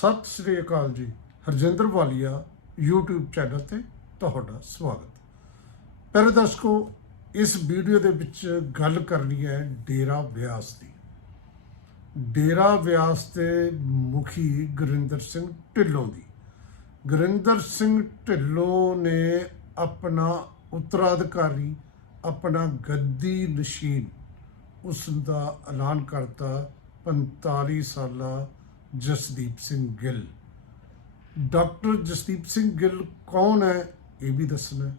ਸਤਿ ਸ੍ਰੀ ਅਕਾਲ ਜੀ। ਹਰਜਿੰਦਰ ਵਾਲੀਆ, YouTube channel ਤੇ ਤੁਹਾਡਾ ਸਵਾਗਤ। ਪਿਆਰੇ ਦਰਸ਼ਕੋ, ਇਸ ਵੀਡੀਓ ਦੇ ਵਿੱਚ ਗੱਲ ਕਰਨੀ ਹੈ ਡੇਰਾ ਵਿਆਸ ਦੀ। ਡੇਰਾ ਵਿਆਸ ਦੇ ਮੁਖੀ ਗੁਰਿੰਦਰ ਸਿੰਘ ਢਿੱਲੋਂ ਦੀ। ਗੁਰਿੰਦਰ ਸਿੰਘ ਢਿੱਲੋਂ ਨੇ ਆਪਣਾ ਉੱਤਰਾਧਿਕਾਰੀ, ਆਪਣਾ ਗੱਦੀ ਨਸ਼ੀਨ ਉਸ ਦਾ ਐਲਾਨ ਕਰਤਾ 45 ਸਾਲਾ ਜਸਦੀਪ ਸਿੰਘ ਗਿੱਲ। ਡਾਕਟਰ ਜਸਦੀਪ ਸਿੰਘ ਗਿੱਲ ਕੌਣ ਹੈ, ਇਹ ਵੀ ਦੱਸਣਾ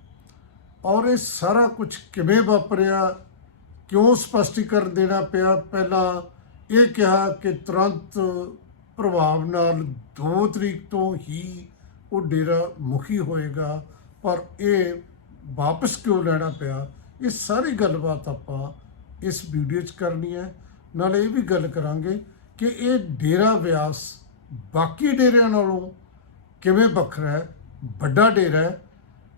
ਔਰ ਇਹ ਸਾਰਾ ਕੁਝ ਕਿਵੇਂ ਵਾਪਰਿਆ, ਕਿਉਂ ਸਪਸ਼ਟੀਕਰਨ ਦੇਣਾ ਪਿਆ? ਪਹਿਲਾਂ ਇਹ ਕਿਹਾ ਕਿ ਤੁਰੰਤ ਪ੍ਰਭਾਵ ਨਾਲ 2 ਤਰੀਕ ਤੋਂ ਹੀ ਉਹ ਡੇਰਾ ਮੁਖੀ ਹੋਏਗਾ, ਪਰ ਇਹ ਵਾਪਸ ਕਿਉਂ ਲੈਣਾ ਪਿਆ? ਇਹ ਸਾਰੀ ਗੱਲਬਾਤ ਆਪਾਂ ਇਸ ਵੀਡੀਓ 'ਚ ਕਰਨੀ ਹੈ। ਨਾਲ ਇਹ ਵੀ ਗੱਲ ਕਰਾਂਗੇ ਕਿ ਇਹ ਡੇਰਾ ਵਿਆਸ ਬਾਕੀ ਡੇਰਿਆਂ ਨਾਲੋਂ ਕਿਵੇਂ ਵੱਖਰਾ ਹੈ, ਵੱਡਾ ਡੇਰਾ ਹੈ,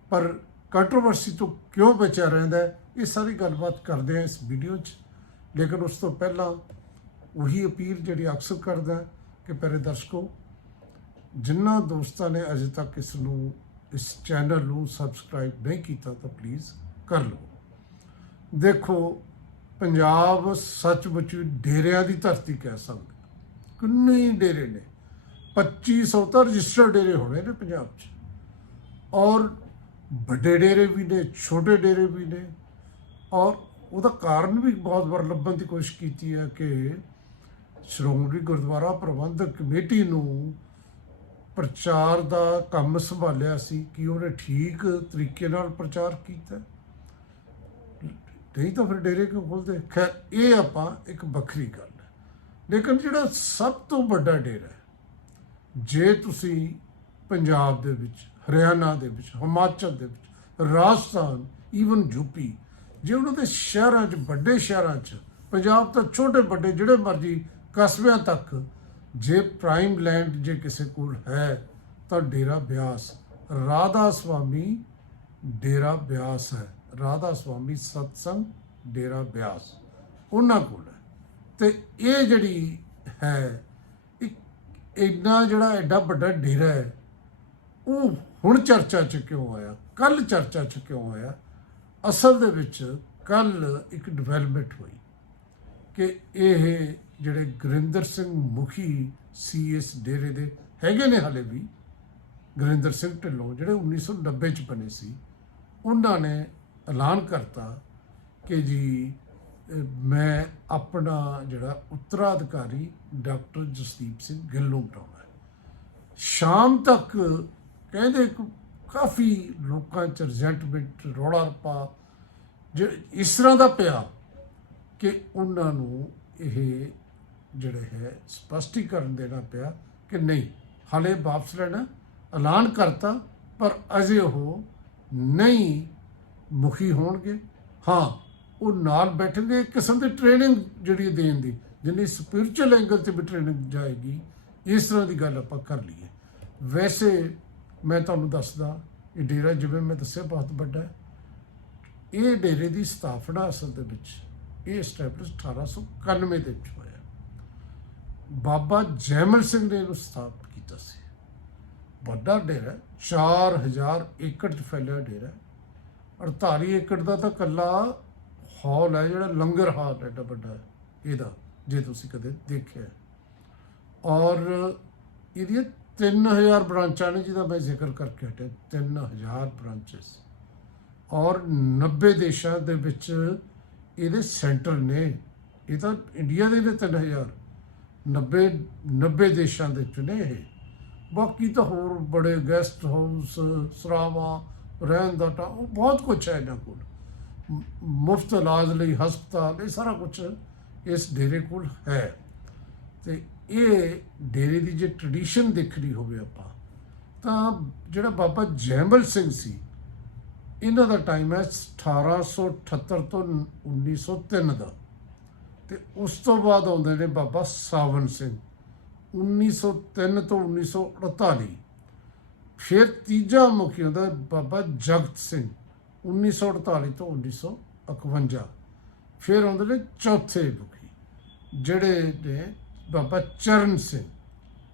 ਪਰ ਕੰਟਰੋਵਰਸੀ ਤੋਂ ਕਿਉਂ ਬਚਿਆ ਰਹਿੰਦਾ ਇਹ ਸਾਰੀ ਗੱਲਬਾਤ ਕਰਦੇ ਹਾਂ ਇਸ ਵੀਡੀਓ 'ਚ। ਲੇਕਿਨ ਉਸ ਤੋਂ ਪਹਿਲਾਂ ਉਹੀ ਅਪੀਲ ਜਿਹੜੀ ਅਕਸਰ ਕਰਦਾ ਕਿ ਪਿਆਰੇ ਦਰਸ਼ਕੋ ਜਿਨ੍ਹਾਂ ਦੋਸਤਾਂ ਨੇ ਅਜੇ ਤੱਕ ਇਸ ਨੂੰ, ਇਸ ਚੈਨਲ ਨੂੰ ਸਬਸਕ੍ਰਾਈਬ ਨਹੀਂ ਕੀਤਾ ਤਾਂ ਪਲੀਜ਼ ਕਰ ਲਓ। ਦੇਖੋ, ਪੰਜਾਬ ਸੱਚਮੁੱਚ ਡੇਰਿਆਂ ਦੀ ਧਰਤੀ ਕਹਿ ਸਕਦੇ। ਕਿੰਨੇ ਡੇਰੇ ਨੇ? 2500 ਤਾਂ ਰਜਿਸਟਰਡ ਡੇਰੇ ਹੋਣੇ ਨੇ ਪੰਜਾਬ 'ਚ। ਔਰ ਵੱਡੇ ਡੇਰੇ ਵੀ ਨੇ, ਛੋਟੇ ਡੇਰੇ ਵੀ ਨੇ। ਔਰ ਉਹਦਾ ਕਾਰਨ ਵੀ ਬਹੁਤ ਵਾਰ ਲੱਭਣ ਦੀ ਕੋਸ਼ਿਸ਼ ਕੀਤੀ ਹੈ ਕਿ ਸ਼੍ਰੋਮਣੀ ਗੁਰਦੁਆਰਾ ਪ੍ਰਬੰਧਕ ਕਮੇਟੀ ਨੂੰ ਪ੍ਰਚਾਰ ਦਾ ਕੰਮ ਸੰਭਾਲਿਆ ਸੀ ਕਿ ਉਹਨੇ ਠੀਕ ਤਰੀਕੇ ਨਾਲ ਪ੍ਰਚਾਰ ਕੀਤਾ। ਨਹੀਂ ਤਾਂ ਫਿਰ ਡੇਰੇ ਕਿਉਂ ਖੋਲਦੇ ਖੈਰ, ਇਹ ਆਪਾਂ ਇੱਕ ਵੱਖਰੀ ਗੱਲ ਲੇਕਿਨ ਜਿਹੜਾ ਸਭ ਤੋਂ ਵੱਡਾ ਡੇਰਾ ਹੈ, ਜੇ ਤੁਸੀਂ ਪੰਜਾਬ ਦੇ ਵਿੱਚ, ਹਰਿਆਣਾ ਦੇ ਵਿੱਚ, ਹਿਮਾਚਲ ਦੇ ਵਿੱਚ, ਰਾਜਸਥਾਨ ਈਵਨ ਯੂਪੀ ਜੇ ਉਹਨਾਂ ਦੇ ਸ਼ਹਿਰਾਂ 'ਚ, ਵੱਡੇ ਸ਼ਹਿਰਾਂ 'ਚ, ਪੰਜਾਬ ਤਾਂ ਛੋਟੇ ਵੱਡੇ ਜਿਹੜੇ ਮਰਜ਼ੀ ਕਸਬਿਆਂ ਤੱਕ ਜੇ ਪ੍ਰਾਈਮ ਲੈਂਡ ਜੇ ਕਿਸੇ ਕੋਲ ਹੈ, ਤਾਂ ਡੇਰਾ ਬਿਆਸ, ਰਾਧਾ ਸੁਆਮੀ ਡੇਰਾ ਬਿਆਸ ਹੈ। ਰਾਧਾ ਸੁਆਮੀ ਸਤਸੰਗ ਡੇਰਾ ਬਿਆਸ। ਉਹਨਾਂ ਕੋਲ ਤੇ ਇਹ ਜਿਹੜੀ ਹੈ, ਇੱਕ ਇੰਨਾ ਜਿਹੜਾ ਐਡਾ ਵੱਡਾ ਡੇਰਾ ਹੈ, ਉਹ ਹੁਣ ਚਰਚਾ 'ਚ ਕਿਉਂ ਆਇਆ? ਕੱਲ ਚਰਚਾ 'ਚ ਕਿਉਂ ਆਇਆ? ਅਸਲ ਦੇ ਵਿੱਚ ਕੱਲ ਇੱਕ ਡਿਵੈਲਪਮੈਂਟ ਹੋਈ ਕਿ ਇਹ ਜਿਹੜੇ ਗੁਰਿੰਦਰ ਸਿੰਘ ਮੁਖੀ ਸੀਐਸ ਡੇਰੇ ਦੇ ਹੈਗੇ ਨੇ ਹਲੇ ਵੀ, ਗੁਰਿੰਦਰ ਸਿੰਘ ਢਿੱਲੋਂ, ਜਿਹੜੇ 1990 ਚ ਬਣੇ ਸੀ, ਉਹਨਾਂ ਨੇ ਐਲਾਨ ਕਰਤਾ ਕਿ ਜੀ ਮੈਂ ਆਪਣਾ ਜਿਹੜਾ ਉੱਤਰਾਧਿਕਾਰੀ ਡਾਕਟਰ ਜਸਦੀਪ ਸਿੰਘ ਗਿੱਲ ਨੂੰ ਬਣਾਉਣਾ ਸ਼ਾਮ ਤੱਕ ਕਹਿੰਦੇ ਕਾਫੀ ਲੋਕਾਂ ਚ ਰਿਜ਼ੈਂਟਮੈਂਟ ਰੌਲਾ ਰੱਪਾ ਜਿਹੜੇ ਇਸ ਤਰ੍ਹਾਂ ਦਾ ਪਿਆ ਕਿ ਉਹਨਾਂ ਨੂੰ ਇਹ ਜਿਹੜੇ ਹੈ ਸਪਸ਼ਟੀਕਰਨ ਦੇਣਾ ਪਿਆ ਕਿ ਨਹੀਂ, ਹਾਲੇ ਵਾਪਸ ਲੈਣਾ, ਐਲਾਨ ਕਰਤਾ, ਪਰ ਅਜੇ ਉਹ ਨਹੀਂ ਮੁਖੀ ਹੋਣਗੇ। ਹਾਂ ਉਹ ਨਾਲ ਬੈਠਣਗੇ ਇੱਕ ਕਿਸਮ ਦੀ ਟ੍ਰੇਨਿੰਗ ਜਿਹੜੀ ਦੇਣ ਦੀ ਜਿੰਨੀ ਸਪਿਰਚੁਅਲ ਐਂਗਲ ਤੇ ਵੀ ਟ੍ਰੇਨਿੰਗ ਜਾਏਗੀ ਇਸ ਤਰ੍ਹਾਂ ਦੀ ਗੱਲ ਆਪਾਂ ਕਰ ਲਈਏ। ਵੈਸੇ ਮੈਂ ਤੁਹਾਨੂੰ ਦੱਸਦਾ ਇਹ ਡੇਰਾ ਜਿਵੇਂ ਮੈਂ ਦੱਸਿਆ ਬਹੁਤ ਵੱਡਾ ਹੈ। ਇਹ ਡੇਰੇ ਦੀ ਸਥਾਪਨਾ ਅਸਲ ਦੇ ਵਿੱਚ ਇਹ ਸਟੈਬਲਿਸ਼ 1891 ਦੇ ਵਿੱਚ ਹੋਇਆ। ਬਾਬਾ ਜੈਮਲ ਸਿੰਘ ਨੇ ਇਹਨੂੰ ਸਥਾਪਿਤ ਕੀਤਾ ਸੀ। ਵੱਡਾ ਡੇਰਾ ਹੈ, 4000 ਏਕੜ ਚ ਫੈਲਿਆ ਡੇਰਾ ਹੈ। 48 ਏਕੜ ਦਾ ਤਾਂ ਕੱਲਾ ਹਾਲ ਹੈ, ਜਿਹੜਾ ਲੰਗਰ ਹਾਲ ਹੈ ਏਡਾ ਵੱਡਾ ਇਹਦਾ, ਜੇ ਤੁਸੀਂ ਕਦੇ ਦੇਖਿਆ ਔਰ ਇਹਦੀਆਂ 3000 ਬ੍ਰਾਂਚਾਂ ਨੇ ਜਿਹਦਾ ਮੈਂ ਜ਼ਿਕਰ ਕਰਕੇ ਹਟਿਆ 3000 ਬ੍ਰਾਂਚਸ। ਔਰ 90 ਦੇਸ਼ਾਂ ਦੇ ਵਿੱਚ ਇਹਦੇ ਸੈਂਟਰ ਨੇ, ਇਹ ਤਾਂ ਇੰਡੀਆ ਦੇ ਨੇ 3000 90 90 ਦੇਸ਼ਾਂ ਦੇ ਵਿੱਚ ਨੇ ਇਹ। ਬਾਕੀ ਤਾਂ ਹੋਰ ਬੜੇ ਗੈਸਟ ਹਾਊਸ ਸਰਾਵਾਂ, ਰਹਿਣ ਦਾ ਤਾਂ ਉਹ ਬਹੁਤ ਕੁਝ ਹੈ ਇਹਨਾਂ ਕੋਲ। ਮੁਫਤ ਇਲਾਜ ਲਈ ਹਸਪਤਾਲ, ਇਹ ਸਾਰਾ ਕੁਝ ਇਸ ਡੇਰੇ ਕੋਲ ਹੈ। ਤੇ ਇਹ ਡੇਰੇ ਦੀ ਜੇ ਟ੍ਰੈਡੀਸ਼ਨ ਦੇਖਣੀ ਹੋਵੇ ਆਪਾਂ, ਤਾਂ ਜਿਹੜਾ ਬਾਬਾ ਜੈਮਲ ਸਿੰਘ ਸੀ, ਇਹਨਾਂ ਦਾ ਟਾਈਮ ਹੈ 1878 ਤੋਂ 1903 ਦਾ। ਤੇ ਉਸ ਤੋਂ ਬਾਅਦ ਆਉਂਦੇ ਨੇ ਬਾਬਾ ਸਾਵਨ ਸਿੰਘ 1903 ਤੋਂ 1948 ਫਿਰ ਤੀਜਾ ਮੁਖੀ ਹੁੰਦਾ ਬਾਬਾ ਜਗਤ ਸਿੰਘ। 1948 ਤੋਂ 1951 ਫਿਰ ਆਉਂਦੇ ਨੇ ਚੌਥੇ ਮੁਖੀ ਜਿਹੜੇ ਨੇ ਬਾਬਾ ਚਰਨ ਸਿੰਘ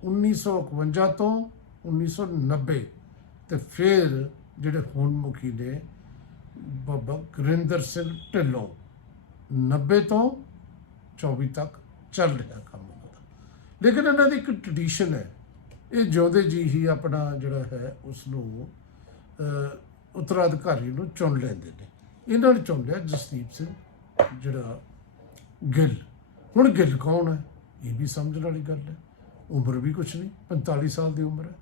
1951 ਤੋਂ 1990 ਤੇ ਫਿਰ ਜਿਹੜੇ ਹੁਣ ਮੁਖੀ ਨੇ ਬਾਬਾ ਗੁਰਿੰਦਰ ਸਿੰਘ ਢਿੱਲੋਂ 90 ਤੋਂ 24 ਤੱਕ ਚੱਲ ਰਿਹਾ ਕੰਮ ਉਹਨਾਂ ਲੇਕਿਨ ਇਹਨਾਂ ਦੀ ਇੱਕ ਟ੍ਰੈਡੀਸ਼ਨ ਹੈ, ਇਹ ਜਿਉਂਦੇ ਜੀ ਹੀ ਆਪਣਾ ਜਿਹੜਾ ਹੈ ਉਸ ਨੂੰ ਉੱਤਰਾਧਿਕਾਰੀ ਨੂੰ ਚੁਣ ਲੈਂਦੇ ਨੇ। ਇਹਨਾਂ ਨੇ ਚੁਣ ਲਿਆ ਜਸਦੀਪ ਸਿੰਘ, ਜਿਹੜਾ ਗਿੱਲ। ਹੁਣ ਗਿੱਲ ਕੌਣ ਹੈ? ਇਹ ਵੀ ਸਮਝਣ ਵਾਲੀ ਗੱਲ ਹੈ। ਉਮਰ ਵੀ ਕੁਛ ਨਹੀਂ 45 ਸਾਲ ਦੀ ਉਮਰ ਹੈ।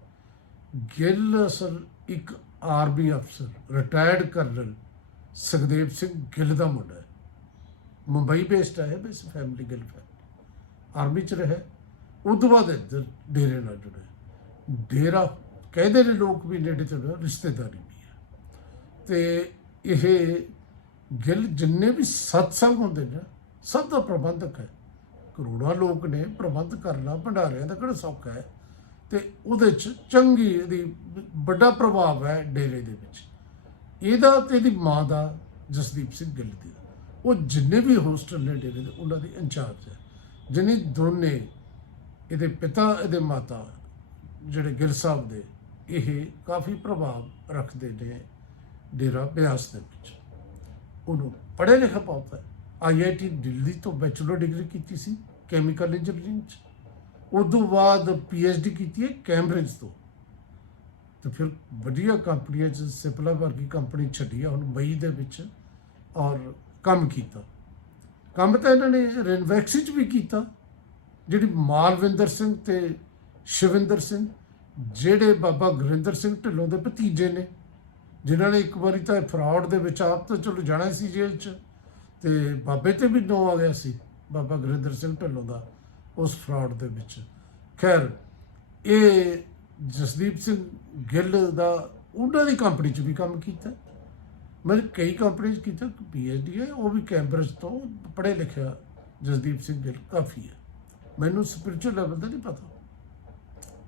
ਗਿੱਲ ਅਸਲ ਇੱਕ ਆਰਮੀ ਅਫਸਰ ਰਿਟਾਇਰਡ ਕਰਨਲ ਸੁਖਦੇਵ ਸਿੰਘ ਗਿੱਲ ਦਾ ਮੁੰਡਾ ਹੈ। ਮੁੰਬਈ ਬੇਸਡ ਹੈ ਬਸ ਫੈਮਿਲੀ ਗਿੱਲ ਫੈਮਿਲੀ ਆਰਮੀ ਚ ਰਿਹਾ। ਉਸ ਤੋਂ ਬਾਅਦ ਇੱਧਰ ਡੇਰੇ ਨਾਲ ਜੁੜਿਆ। ਡੇਰਾ ਕਹਿੰਦੇ ਨੇ ਲੋਕ ਵੀ ਨੇੜੇ ਤੇ ਰਿਸ਼ਤੇਦਾਰੀ ਵੀ। ਤੇ ਇਹ ਗਿੱਲ ਜਿੰਨੇ ਵੀ ਸਤਸੰਗ ਹੁੰਦੇ ਨੇ, ਸਭ ਦਾ ਪ੍ਰਬੰਧਕ ਹੈ। ਕਰੋੜਾਂ ਲੋਕ ਨੇ ਪ੍ਰਬੰਧ ਕਰਨਾ, ਭੰਡਾਰਿਆਂ ਦਾ ਕਿਹੜਾ ਸੌਖਾ ਹੈ। ਤੇ ਉਹਦੇ ਚ ਚੰਗੀ ਇਹਦੀ ਵੱਡਾ ਪ੍ਰਭਾਵ ਹੈ ਡੇਰੇ ਦੇ ਵਿੱਚ। ਇਹਦਾ ਤੇ ਇਹਦੀ ਮਾਂ ਦਾ, ਜਸਦੀਪ ਸਿੰਘ ਗਿੱਲ ਦੀ। ਉਹ ਜਿੰਨੇ ਵੀ ਹੋਸਟਲ ਨੇ ਡੇਰੇ ਦੇ, ਉਹਨਾਂ ਦੀ ਇੰਚਾਰਜ ਹੈ। ਜਿਨੇ ਦੋਨੇ ਇਹਦੇ ਪਿਤਾ, ਇਹਦੇ ਮਾਤਾ, ਜਿਹੜੇ ਗਿੱਲ ਸਾਹਿਬ ਦੇ, ਇਹ ਕਾਫੀ ਪ੍ਰਭਾਵ ਰੱਖਦੇ ਨੇ ਡੇਰਾ ਬਿਆਸ ਦੇ ਵਿੱਚ ਉਹਨੂੰ ਪੜ੍ਹੇ ਲਿਖਿਆ ਬਹੁਤ ਹੈ ਆਈਆਈਟੀ ਦਿੱਲੀ ਤੋਂ ਬੈਚਲਰ ਡਿਗਰੀ ਕੀਤੀ ਸੀ ਕੈਮੀਕਲ ਇੰਜੀਨੀਅਰਿੰਗ ਚ। ਉਦੋਂ ਬਾਅਦ ਪੀਐਚਡੀ ਕੀਤੀ ਹੈ, ਕੈਂਬਰਿਜ ਤੋਂ। ਤੇ ਫਿਰ ਵਧੀਆ ਕੰਪਨੀਆਂ ਚ, ਸਿਪਲਾ ਵਰਗੀ ਕੰਪਨੀ ਛੱਡੀ ਆ, ਹੁਣ ਮਈ ਦੇ ਵਿੱਚ ਔਰ ਕੰਮ ਕੀਤਾ। ਕੰਮ ਤਾਂ ਇਹਨਾਂ ਨੇ ਰੈਨਵੈਕਸੀ ਚ ਵੀ ਕੀਤਾ, ਜਿਹੜੀ ਮਾਲਵਿੰਦਰ ਸਿੰਘ ਤੇ ਸ਼ਿਵਿੰਦਰ ਸਿੰਘ, ਜਿਹੜੇ ਬਾਬਾ ਗੁਰਿੰਦਰ ਸਿੰਘ ਢਿੱਲੋਂ ਦੇ ਭਤੀਜੇ ਨੇ। ਜਿਨ੍ਹਾਂ ਨੇ ਇੱਕ ਵਾਰੀ ਤਾਂ ਫਰਾਡ ਦੇ ਵਿੱਚ ਆਪ ਤਾਂ ਚਲੋ ਜਾਣਾ ਸੀ ਜੇਲ੍ਹ 'ਚ ਤੇ ਬਾਬੇ ਤੇ ਵੀ ਨੋ ਆ ਗਿਆ ਸੀ, ਬਾਬਾ ਗੁਰਿੰਦਰ ਸਿੰਘ ਢਿੱਲੋਂ ਦਾ ਉਸ ਫਰਾਡ ਦੇ ਵਿੱਚ। ਖੈਰ, ਇਹ ਜਸਦੀਪ ਸਿੰਘ ਗਿੱਲ ਦਾ ਉਹਨਾਂ ਦੀ ਕੰਪਨੀ 'ਚ ਵੀ ਕੰਮ ਕੀਤਾ। ਮੈਂ ਕਈ ਕੰਪਨੀ 'ਚ ਕੀਤਾ ਪੀਐਚਡੀ ਹੈ, ਉਹ ਵੀ ਕੈਂਬਰਿਜ ਤੋਂ ਪੜ੍ਹੇ ਲਿਖਿਆ ਜਸਦੀਪ ਸਿੰਘ ਗਿੱਲ, ਕਾਫੀ ਹੈ। ਮੈਨੂੰ ਸਪਿਰਚੁਅਲ ਲੈਵਲ ਦਾ ਨਹੀਂ ਪਤਾ।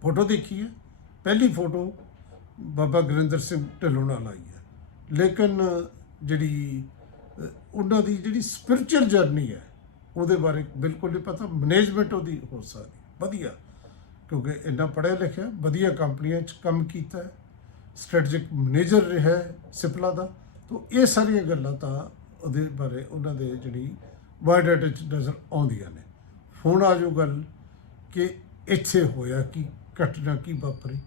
ਫੋਟੋ ਦੇਖੀ ਹੈ, ਪਹਿਲੀ ਫੋਟੋ ਬਾਬਾ ਗੁਰਿੰਦਰ ਸਿੰਘ ਢਿੱਲੋਂ ਨਾਲ ਆਈ ਹੈ। ਲੇਕਿਨ ਜਿਹੜੀ ਉਹਨਾਂ ਦੀ ਜਿਹੜੀ ਸਪਿਰਚੁਅਲ ਜਰਨੀ ਹੈ, ਉਹਦੇ ਬਾਰੇ ਬਿਲਕੁਲ ਨਹੀਂ ਪਤਾ। ਮੈਨੇਜਮੈਂਟ ਉਹਦੀ ਹੋ ਸਕਦੀ ਵਧੀਆ। ਕਿਉਂਕਿ ਇੰਨਾ ਪੜ੍ਹਿਆ ਲਿਖਿਆ, ਵਧੀਆ ਕੰਪਨੀਆਂ 'ਚ ਕੰਮ ਕੀਤਾ ਹੈ। ਸਟ੍ਰੈਟਜਿਕ ਮੈਨੇਜਰ ਰਿਹਾ ਸਿਪਲਾ ਦਾ। ਤੋਂ ਇਹ ਸਾਰੀਆਂ ਗੱਲਾਂ ਤਾਂ ਉਹਦੇ ਬਾਰੇ ਉਹਨਾਂ ਦੇ ਜਿਹੜੀ ਬਾਇਓਡਾਟਾ 'ਚ ਨਜ਼ਰ ਆਉਂਦੀਆਂ ਨੇ। ਹੁਣ ਆ ਜੋ ਗੱਲ ਕਿ ਇੱਥੇ ਹੋਇਆ ਕਿ, ਘਟਨਾ ਕੀ ਵਾਪਰੀ।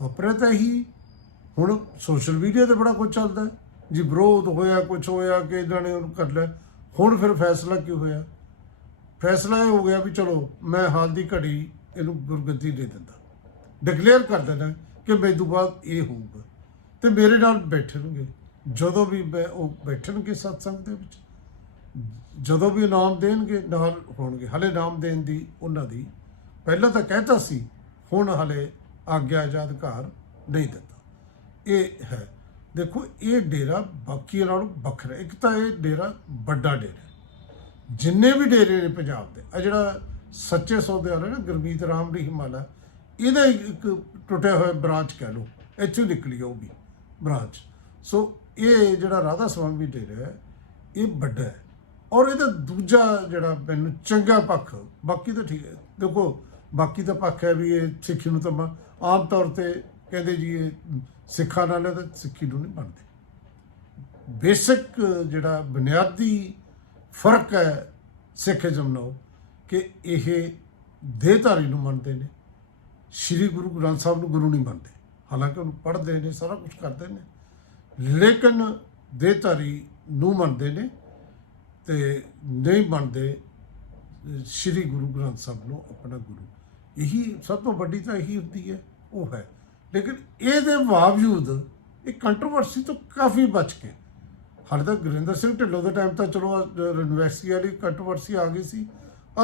ਵਾਪਰਿਆ ਤਾਂ ਹੀ ਹੁਣ ਸੋਸ਼ਲ ਮੀਡੀਆ ਤੇ ਬੜਾ ਕੁਝ ਚੱਲਦਾ ਜੀ ਵਿਰੋਧ ਹੋਇਆ ਕੁਝ ਹੋਇਆ ਕਿ ਇਹਨਾਂ ਨੇ ਉਹਨੂੰ ਕਰ ਲਿਆ, ਹੁਣ ਫਿਰ ਫੈਸਲਾ ਕੀ ਹੋਇਆ? ਫੈਸਲਾ ਇਹ ਹੋ ਗਿਆ ਵੀ ਚਲੋ, ਮੈਂ ਹਾਲ ਦੀ ਘੜੀ ਇਹਨੂੰ ਗੁਰਗੱਦੀ ਦੇ ਦਿੰਦਾ। ਡਿਕਲੇਅਰ ਕਰ ਦਿੰਦਾ ਕਿ ਮੈਨੂੰ ਬਾਅਦ ਇਹ ਹੋਊਗਾ। ਤੇ ਮੇਰੇ ਨਾਲ ਬੈਠਣਗੇ। ਜਦੋਂ ਵੀ ਮੈਂ ਉਹ ਬੈਠਣਗੇ ਸਤਸੰਗ ਦੇ ਵਿੱਚ। ਜਦੋਂ ਵੀ ਨਾਮ ਦੇਣਗੇ, ਨਾਲ ਹੋਣਗੇ। ਹਲੇ ਨਾਮ ਦੇਣ ਦੀ ਉਹਨਾਂ ਦੀ ਪਹਿਲਾਂ ਤਾਂ ਕਹਿਤਾ ਸੀ, ਹੁਣ ਹਲੇ ਆਗਿਆ ਜਾਂ ਅਧਿਕਾਰ ਨਹੀਂ ਦਿੱਤਾ। ਇਹ ਹੈ। ਦੇਖੋ, ਇਹ ਡੇਰਾ ਬਾਕੀਆਂ ਨਾਲੋਂ ਵੱਖਰਾ ਇੱਕ ਤਾਂ ਇਹ ਡੇਰਾ ਵੱਡਾ ਡੇਰਾ ਜਿੰਨੇ ਵੀ ਡੇਰੇ ਨੇ ਪੰਜਾਬ ਦੇ ਆ ਜਿਹੜਾ ਸੱਚੇ ਸੌਦੇ ਵਾਲਾ ਨਾ ਗੁਰਮੀਤ ਰਾਮ ਦੀ ਹਿਮਾਲਾ, ਇਹਦਾ ਇੱਕ ਟੁੱਟਿਆ ਹੋਇਆ ਬ੍ਰਾਂਚ ਕਹਿ ਲਓ, ਇੱਥੋਂ ਨਿਕਲੀ ਉਹ ਵੀ ਬ੍ਰਾਂਚ। ਸੋ ਇਹ ਜਿਹੜਾ ਰਾਧਾ ਸਵਾਮੀ ਡੇਰਾ ਹੈ, ਇਹ ਵੱਡਾ ਹੈ। ਔਰ ਇਹਦਾ ਦੂਜਾ ਜਿਹੜਾ ਮੈਨੂੰ ਚੰਗਾ ਪੱਖ, ਬਾਕੀ ਤਾਂ ਠੀਕ ਹੈ। ਦੇਖੋ, ਬਾਕੀ ਤਾਂ ਪੱਖ ਹੈ ਵੀ ਇਹ ਸਿੱਖੀ ਨੂੰ ਤਾਂ ਆਮ ਤੌਰ ਤੇ ਕਹਿੰਦੇ ਜੀ ਇਹ ਸਿੱਖਾਂ ਨਾਲ ਤਾਂ ਸਿੱਖੀ ਨੂੰ ਨਹੀਂ ਬਣਦੇ। ਬੇਸਿਕ ਜਿਹੜਾ ਬੁਨਿਆਦੀ ਫ਼ਰਕ ਹੈ ਸਿੱਖੀਜ਼ਮ ਨਾਲ ਕਿ ਇਹ ਦੇਹਧਾਰੀ ਨੂੰ ਮੰਨਦੇ ਨੇ, ਸ੍ਰੀ ਗੁਰੂ ਗ੍ਰੰਥ ਸਾਹਿਬ ਨੂੰ ਗੁਰੂ ਨਹੀਂ ਮੰਨਦੇ। ਹਾਲਾਂਕਿ ਉਹਨੂੰ ਪੜ੍ਹਦੇ ਨੇ, ਸਾਰਾ ਕੁਝ ਕਰਦੇ ਨੇ, ਲੇਕਿਨ ਦੇਹਧਾਰੀ ਨੂੰ ਮੰਨਦੇ ਨੇ ਤੇ ਨਹੀਂ ਮੰਨਦੇ ਸ੍ਰੀ ਗੁਰੂ ਗ੍ਰੰਥ ਸਾਹਿਬ ਨੂੰ ਆਪਣਾ ਗੁਰੂ। ਇਹੀ ਸਭ ਤੋਂ ਵੱਡੀ ਤਾਂ ਇਹੀ ਹੁੰਦੀ ਹੈ, ਉਹ ਹੈ। ਲੇਕਿਨ ਇਹਦੇ ਬਾਵਜੂਦ ਇਹ ਕੰਟਰੋਵਰਸੀ ਤੋਂ ਕਾਫੀ ਬਚ ਕੇ ਹਾਲੇ ਤੱਕ ਗੁਰਿੰਦਰ ਸਿੰਘ ਢਿੱਲੋਂ ਦੇ ਟਾਈਮ ਤਾਂ ਚਲੋ ਯੂਨੀਵਰਸਿਟੀ ਵਾਲੀ ਕੰਟਰੋਵਰਸੀ ਆ ਗਈ ਸੀ।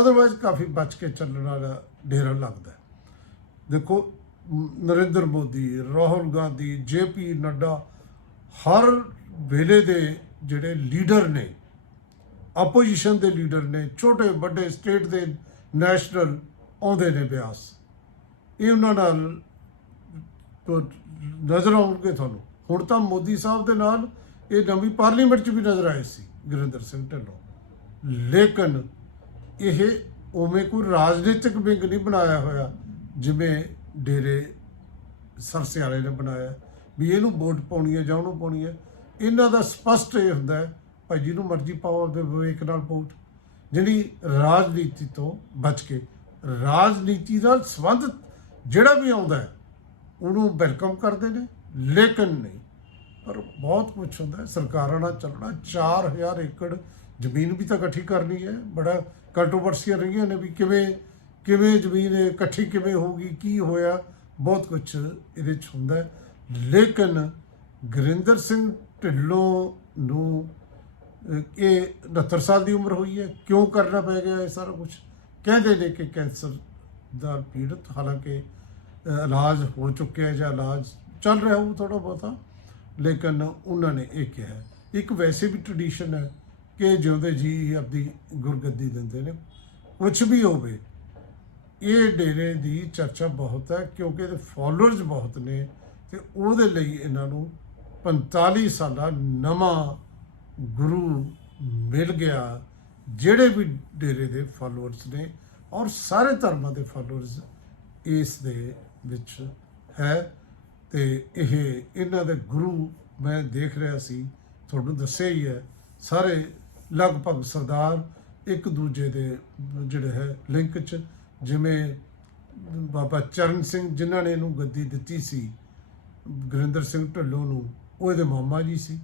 ਅਦਰਵਾਈਜ਼ ਕਾਫੀ ਬਚ ਕੇ ਚੱਲਣ ਵਾਲਾ ਡੇਰਾ ਲੱਗਦਾ। ਦੇਖੋ ਨਰਿੰਦਰ ਮੋਦੀ, ਰਾਹੁਲ ਗਾਂਧੀ ਜੇਪੀ ਨੱਡਾ ਹਰ ਵੇਲੇ ਦੇ ਜਿਹੜੇ ਲੀਡਰ ਨੇ ਆਪੋਜੀਸ਼ਨ ਦੇ ਲੀਡਰ ਨੇ, ਛੋਟੇ, ਵੱਡੇ ਸਟੇਟ ਦੇ ਨੈਸ਼ਨਲ ਆਉਂਦੇ ਨੇ ਬਿਆਸ। ਇਹ ਉਹਨਾਂ ਨਾਲ ਨਜ਼ਰ ਆਉਣਗੇ ਤੁਹਾਨੂੰ। ਹੁਣ ਤਾਂ ਮੋਦੀ ਸਾਹਿਬ ਦੇ ਨਾਲ ਇਹ ਨਵੀਂ ਪਾਰਲੀਮੈਂਟ 'ਚ ਵੀ ਨਜ਼ਰ ਆਏ ਸੀ, ਗੁਰਿੰਦਰ ਸਿੰਘ ਢਿੱਲੋਂ। ਲੇਕਿਨ ਇਹ ਉਵੇਂ ਕੋਈ ਰਾਜਨੀਤਿਕ ਵਿੰਗ ਨਹੀਂ ਬਣਾਇਆ ਹੋਇਆ, ਜਿਵੇਂ ਡੇਰੇ ਸਰਸੇ ਵਾਲੇ ਨੇ ਬਣਾਇਆ। ਵੀ ਇਹਨੂੰ ਵੋਟ ਪਾਉਣੀ ਹੈ ਜਾਂ ਉਹਨੂੰ ਪਾਉਣੀ ਹੈ, ਇਹਨਾਂ ਦਾ ਸਪਸ਼ਟ ਇਹ ਹੁੰਦਾ ਹੈ, ਭਾਈ ਜਿਹਨੂੰ ਮਰਜ਼ੀ ਪਾਓ ਆਪਦੇ ਵਿਵੇਕ ਨਾਲ ਵੋਟ। ਜਿਹੜੀ ਰਾਜਨੀਤੀ ਤੋਂ ਬਚ ਕੇ, ਰਾਜਨੀਤੀ ਨਾਲ ਸੰਬੰਧ ਜਿਹੜਾ ਵੀ ਆਉਂਦਾ ਹੈ ਉਹਨੂੰ ਵੈਲਕਮ ਕਰਦੇ ਨੇ, ਲੇਕਿਨ ਨਹੀਂ। ਪਰ ਬਹੁਤ ਕੁਝ ਹੁੰਦਾ ਸਰਕਾਰਾਂ ਨਾਲ ਚੱਲਣਾ 4000 ਏਕੜ ਜ਼ਮੀਨ ਵੀ ਤਾਂ ਇਕੱਠੀ ਕਰਨੀ ਹੈ। ਬੜਾ ਕੰਟਰੋਵਰਸੀਆਂ ਰਹੀਆਂ ਨੇ ਵੀ ਕਿਵੇਂ ਕਿਵੇਂ ਜ਼ਮੀਨ ਇਕੱਠੀ ਕਿਵੇਂ ਹੋਊਗੀ, ਕੀ ਹੋਇਆ, ਬਹੁਤ ਕੁਝ ਇਹਦੇ ਚ ਹੁੰਦਾ ਲੇਕਿਨ ਗੁਰਿੰਦਰ ਸਿੰਘ ਢਿੱਲੋਂ ਨੂੰ ਇਹ 69 ਸਾਲ ਦੀ ਉਮਰ ਹੋਈ ਹੈ। ਕਿਉਂ ਕਰਨਾ ਪੈ ਗਿਆ ਇਹ ਸਾਰਾ ਕੁਝ ਕਹਿੰਦੇ ਨੇ ਕਿ ਕੈਂਸਰ ਦਾ ਪੀੜਤ, ਹਾਲਾਂਕਿ ਇਲਾਜ ਹੋ ਚੁੱਕਿਆ ਹੈ ਜਾਂ ਇਲਾਜ ਚੱਲ ਰਿਹਾ ਉਹ ਥੋੜਾ ਬਹੁਤਾ, ਲੇਕਿਨ ਉਹਨਾਂ ਨੇ ਇਹ ਕਿਹਾ ਇੱਕ ਵੈਸੇ ਵੀ ਟ੍ਰੈਡੀਸ਼ਨ ਹੈ ਕਿ ਜਿਉਂਦੇ ਜੀ ਆਪਦੀ ਗੁਰਗੱਦੀ ਦਿੰਦੇ ਨੇ ਕੁਝ ਵੀ ਹੋਵੇ, ਇਹ ਡੇਰੇ ਦੀ ਚਰਚਾ ਬਹੁਤ ਹੈ ਕਿਉਂਕਿ ਇਹਦੇ ਫਾਲੋਅਰਸ ਬਹੁਤ ਨੇ ਤੇ ਉਹਦੇ ਲਈ ਇਹਨਾਂ ਨੂੰ 45 ਸਾਲਾ ਨਵਾਂ ਗੁਰੂ ਮਿਲ ਗਿਆ, ਜਿਹੜੇ ਵੀ ਡੇਰੇ ਦੇ ਫਾਲੋਅਰਸ ਨੇ ਔਰ ਸਾਰੇ ਧਰਮਾਂ ਦੇ ਫਾਲੋਅਰਸ ਇਸ ਦੇ ਵਿੱਚ ਹੈ ਤੇ ਇਹ ਇਹਨਾਂ ਦੇ ਗੁਰੂ ਮੈਂ ਦੇਖ ਰਿਹਾ ਸੀ, ਤੁਹਾਨੂੰ ਦੱਸਿਆ ਹੀ ਹੈ। ਸਾਰੇ ਲਗਭਗ ਸਰਦਾਰ ਇੱਕ ਦੂਜੇ ਦੇ ਜਿਹੜੇ ਹੈ, ਲਿੰਕ ਚ, ਜਿਵੇਂ ਬਾਬਾ ਚਰਨ ਸਿੰਘ ਜਿਨ੍ਹਾਂ ਨੇ ਇਹਨੂੰ ਗੱਦੀ ਦਿੱਤੀ ਸੀ, ਗੁਰਿੰਦਰ ਸਿੰਘ ਢੱਲੋਂ ਨੂੰ, ਉਹ ਇਹਦੇ ਮਾਮਾ ਜੀ ਸੀ।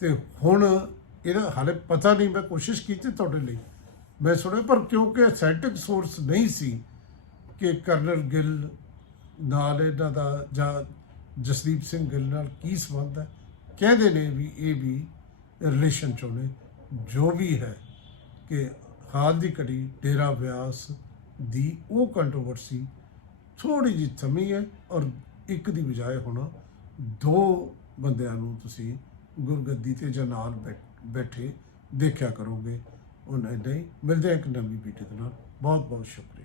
ਤੇ ਹੁਣ ਇਹਦਾ ਹਾਲੇ ਪਤਾ ਨਹੀਂ, ਮੈਂ ਕੋਸ਼ਿਸ਼ ਕੀਤੀ ਤੁਹਾਡੇ ਲਈ। ਮੈਂ ਸੁਣਿਆ, ਪਰ ਕਿਉਂਕਿ ਅਥੈਂਟਿਕ ਸੋਰਸ ਨਹੀਂ ਸੀ ਕਿ ਕਰਨਲ ਗਿੱਲ ਨਾਲ ਇਹਨਾਂ ਦਾ ਜਾਂ ਜਸਦੀਪ ਸਿੰਘ ਗਿੱਲ ਨਾਲ ਕੀ ਸੰਬੰਧ ਹੈ? ਕਹਿੰਦੇ ਨੇ ਵੀ ਇਹ ਵੀ ਰਿਲੇਸ਼ਨ ਚੋਂ ਨੇ, ਜੋ ਵੀ ਹੈ ਕਿ ਹਾਲ ਦੀ ਘੜੀ ਡੇਰਾ ਵਿਆਸ ਦੀ ਉਹ ਕੰਟਰੋਵਰਸੀ ਥੋੜੀ ਜਿਹੀ ਥਮੀ ਹੈ ਔਰ ਇੱਕ ਦੀ ਬਜਾਏ ਹੁਣ ਦੋ ਬੰਦਿਆਂ ਨੂੰ ਤੁਸੀਂ ਗੁਰਗੱਦੀ ਤੇ ਜਾਂ ਨਾਲ ਬੈਠ- ਬੈਠੇ ਦੇਖਿਆ ਕਰੋਗੇ। ਉਹਨਾਂ ਨਹੀਂ ਮਿਲਦੇ ਹਾਂ ਇੱਕ ਨਵੀਂ ਵੀਡੀਓ ਦੇ ਨਾਲ। ਬਹੁਤ ਬਹੁਤ ਸ਼ੁਕਰੀਆ।